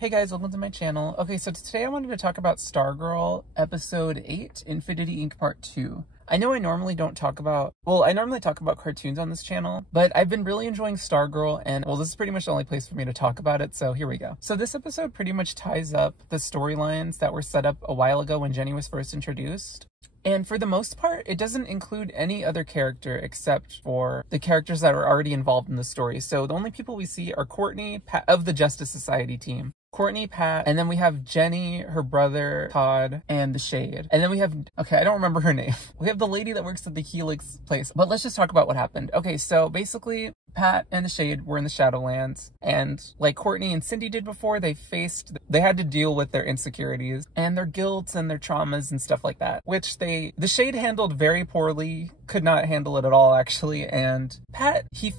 Hey guys, welcome to my channel. Okay, so today I wanted to talk about Stargirl episode 8, Infinity Inc. Part 2. I know I normally talk about cartoons on this channel, but I've been really enjoying Stargirl, and well, this is pretty much the only place for me to talk about it, so here we go. So this episode pretty much ties up the storylines that were set up a while ago when Jenny was first introduced. And for the most part, it doesn't include any other character except for the characters that are already involved in the story. So the only people we see are Courtney, Pat, of the Justice Society team. Courtney, Pat, and then we have Jenny, her brother, Todd, and the Shade. And then we have, okay, I don't remember her name. We have the lady that works at the Helix place. But let's just talk about what happened. Okay, so basically, Pat and the Shade were in the Shadowlands, and like Courtney and Cindy did before, they had to deal with their insecurities and their guilt and their traumas and stuff like that, which the Shade handled very poorly, could not handle it at all actually, and Pat, he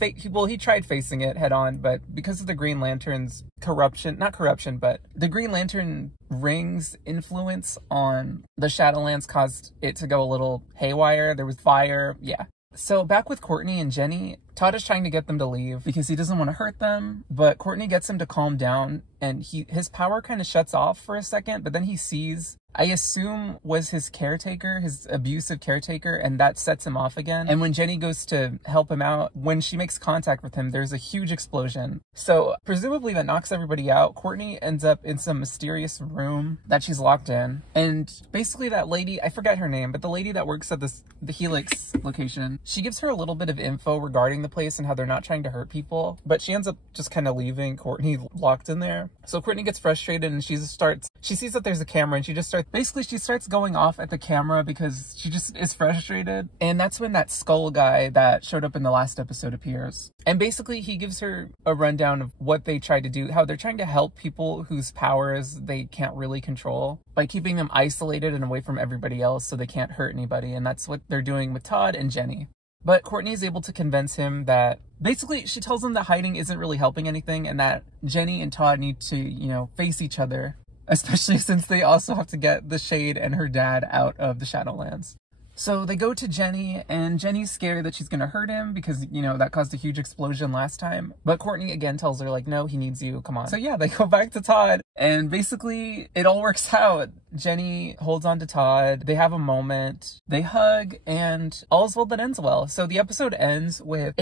tried facing it head on, but because of the Green Lantern's but the Green Lantern ring's influence on the Shadowlands caused it to go a little haywire. There was fire, yeah. So back with Courtney and Jenny, Todd is trying to get them to leave because he doesn't want to hurt them, but Courtney gets him to calm down, and his power kind of shuts off for a second, but then he sees, I assume was his caretaker, his abusive caretaker, and that sets him off again. And when Jenny goes to help him out, when she makes contact with him, there's a huge explosion. So presumably that knocks everybody out. Courtney ends up in some mysterious room that she's locked in. And basically that lady, I forget her name, but the lady that works at the Helix location, she gives her a little bit of info regarding the place and how they're not trying to hurt people, but she ends up just kind of leaving Courtney locked in there. So Courtney gets frustrated and she sees that there's a camera, and she starts going off at the camera because she just is frustrated. And that's when that skull guy that showed up in the last episode appears. And basically he gives her a rundown of what they tried to do, how they're trying to help people whose powers they can't really control by keeping them isolated and away from everybody else so they can't hurt anybody. And that's what they're doing with Todd and Jenny. But Courtney is able to convince him that, basically she tells him that hiding isn't really helping anything, and that Jenny and Todd need to, face each other, especially since they also have to get the Shade and her dad out of the Shadowlands. So they go to Jenny, and Jenny's scared that she's going to hurt him because, that caused a huge explosion last time. But Courtney again tells her, like, no, he needs you, come on. So yeah, they go back to Todd, and basically it all works out. Jenny holds on to Todd, they have a moment, they hug, and all's well that ends well. So the episode ends with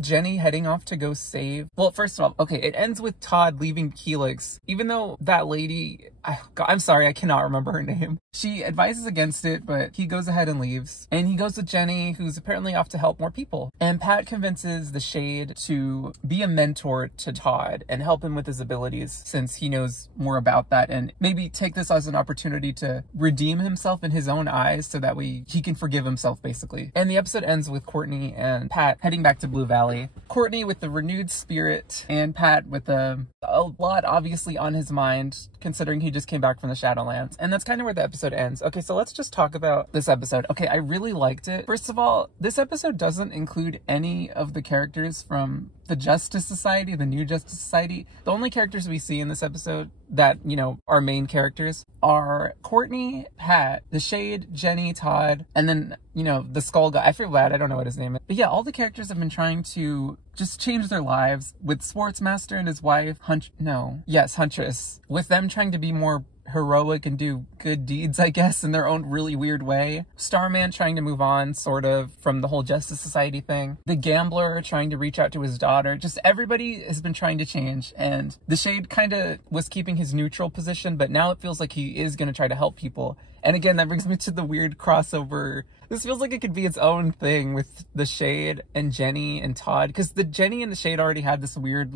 Jenny heading off to go save, well, first of all, okay, it ends with Todd leaving Helix, even though that lady, I'm sorry, I cannot remember her name. She advises against it, but he goes ahead and leaves. And he goes with Jenny, who's apparently off to help more people. And Pat convinces the Shade to be a mentor to Todd and help him with his abilities, since he knows more about that, and maybe take this as an opportunity to redeem himself in his own eyes so that way he can forgive himself, basically. And the episode ends with Courtney and Pat heading back to Blue Valley. Courtney with the renewed spirit, and Pat with a lot obviously on his mind, considering he just came back from the Shadowlands. And that's kind of where the episode ends. Okay, so let's just talk about this episode. Okay, I really liked it. First of all, this episode doesn't include any of the characters from the Justice Society, the new Justice Society. The only characters we see in this episode that, are main characters are Courtney, Pat, the Shade, Jenny, Todd, and then, the skull guy. I feel bad, I don't know what his name is. But yeah, all the characters have been trying to just change their lives, with Sportsmaster and his wife, Huntress, with them trying to be more heroic and do good deeds, I guess, in their own really weird way. Starman trying to move on, sort of, from the whole Justice Society thing. The Gambler trying to reach out to his daughter. Just everybody has been trying to change, and the Shade kind of was keeping his neutral position, but now it feels like he is going to try to help people. And again, that brings me to the weird crossover. This feels like it could be its own thing with the Shade and Jenny and Todd, because the Jenny and the Shade already had this weird,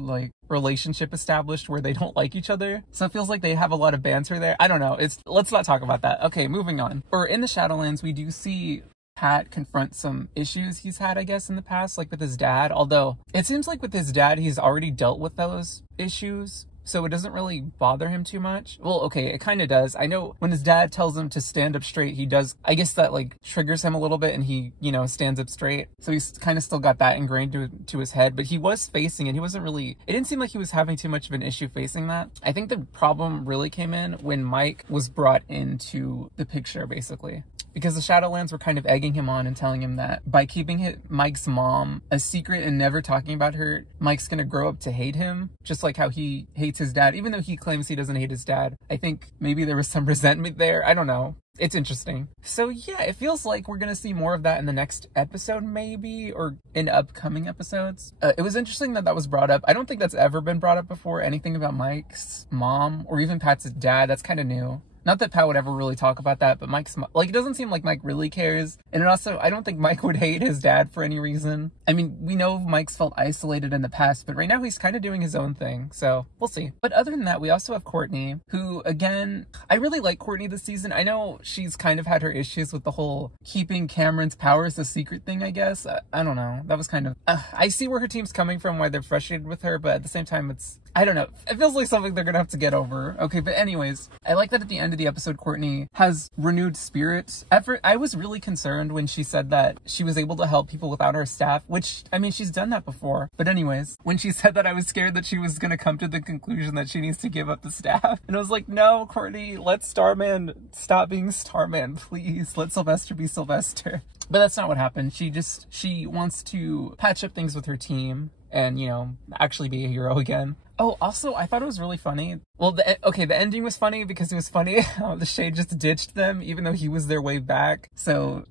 relationship established where they don't like each other. So it feels like they have a lot of banter there. I don't know. Let's not talk about that. Okay, moving on. Or in the Shadowlands, we do see Pat confront some issues he's had, I guess, in the past, like with his dad. Although it seems like with his dad, he's already dealt with those issues, so it doesn't really bother him too much. Well, okay, it kind of does. I know when his dad tells him to stand up straight, he does. I guess that triggers him a little bit, and he, stands up straight. So he's kind of still got that ingrained to his head, but he was facing it. It didn't seem like he was having too much of an issue facing that. I think the problem really came in when Mike was brought into the picture, basically. because the Shadowlands were kind of egging him on and telling him that by keeping Mike's mom a secret and never talking about her, Mike's gonna grow up to hate him, just like how he hates his dad, even though he claims he doesn't hate his dad. I think maybe there was some resentment there. I don't know. It's interesting. So yeah, it feels like we're gonna see more of that in the next episode, maybe, or in upcoming episodes. It was interesting that was brought up. I don't think that's ever been brought up before, anything about Mike's mom or even Pat's dad. That's kind of new. Not that Pat would ever really talk about that, but Mike's, like, it doesn't seem like Mike really cares. And it also, I don't think Mike would hate his dad for any reason. I mean, we know Mike's felt isolated in the past, but right now he's kind of doing his own thing. So we'll see. But other than that, we also have Courtney, who, again, I really like Courtney this season. I know she's kind of had her issues with the whole keeping Cameron's powers a secret thing, I guess. I don't know. That was kind of, I see where her team's coming from, why they're frustrated with her, but at the same time, I don't know. It feels like something they're gonna have to get over. Okay, but anyways, I like that at the end of the episode, Courtney has renewed spirit. At first, I was really concerned when she said that she was able to help people without her staff, which, I mean, she's done that before. But anyways, when she said that, I was scared that she was gonna come to the conclusion that she needs to give up the staff. And I was like, no, Courtney, let Starman stop being Starman, please. Let Sylvester be Sylvester. But that's not what happened. She wants to patch up things with her team and, you know, actually be a hero again. Oh, also, I thought it was really funny. Well, the ending was funny because it was funny how the Shade just ditched them, even though he was their way back. So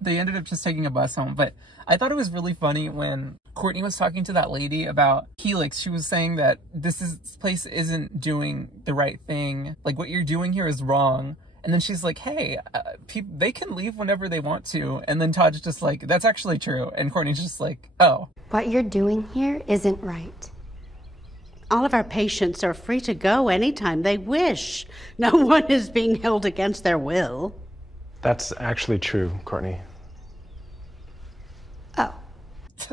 they ended up just taking a bus home. But I thought it was really funny when Courtney was talking to that lady about Helix. She was saying that this place isn't doing the right thing. Like, what you're doing here is wrong. And then she's like, hey, they can leave whenever they want to. And then Todd's just like, that's actually true. And Courtney's just like, oh. What you're doing here isn't right. All of our patients are free to go anytime they wish. No one is being held against their will. That's actually true, Courtney. Oh.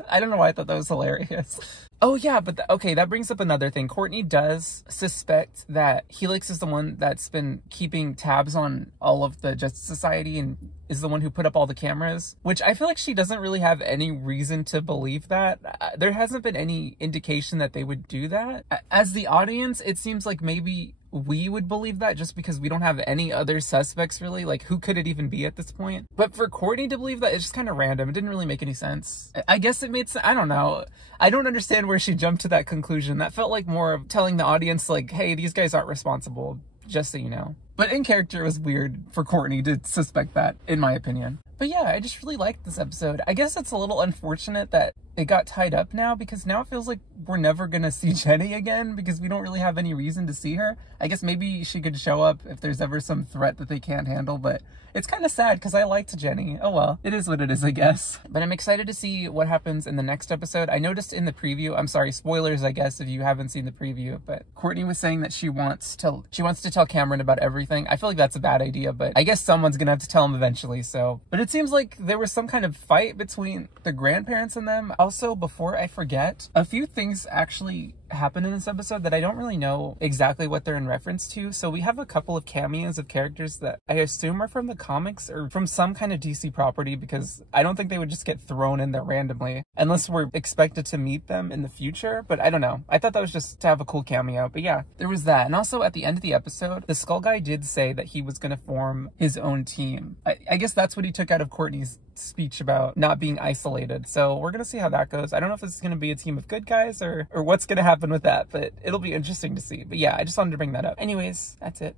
I don't know why I thought that was hilarious. Oh yeah, but okay, that brings up another thing. Courtney does suspect that Helix is the one that's been keeping tabs on all of the Justice Society and is the one who put up all the cameras, which I feel like she doesn't really have any reason to believe that. There hasn't been any indication that they would do that. As the audience, it seems like maybe we would believe that just because we don't have any other suspects really. Like, who could it even be at this point? But for Courtney to believe that, it's just kind of random. It didn't really make any sense. I guess it made sense. I don't know. I don't understand where she jumped to that conclusion. That felt like more of telling the audience, like, hey, these guys aren't responsible, just so you know. But in character, it was weird for Courtney to suspect that, in my opinion. But yeah, I just really liked this episode. I guess it's a little unfortunate that it got tied up now, because now it feels like we're never gonna see Jenny again because we don't really have any reason to see her. I guess maybe she could show up if there's ever some threat that they can't handle, but it's kind of sad because I liked Jenny. Oh well, it is what it is, I guess. But I'm excited to see what happens in the next episode. I noticed in the preview, I'm sorry, spoilers I guess if you haven't seen the preview, but Courtney was saying that she wants to tell Cameron about everything. I feel like that's a bad idea, but I guess someone's gonna have to tell him eventually, so. But it seems like there was some kind of fight between the grandparents and them. Also, before I forget, a few things actually happened in this episode that I don't really know exactly what they're in reference to. So we have a couple of cameos of characters that I assume are from the comics or from some kind of DC property, because I don't think they would just get thrown in there randomly unless we're expected to meet them in the future. But I don't know. I thought that was just to have a cool cameo. But yeah, there was that. And also at the end of the episode, the Skull Guy did say that he was going to form his own team. I guess that's what he took out of Courtney's speech about not being isolated. So we're going to see how that goes. I don't know if this is going to be a team of good guys or what's going to happen with that, but it'll be interesting to see. But yeah, I just wanted to bring that up. Anyways, that's it.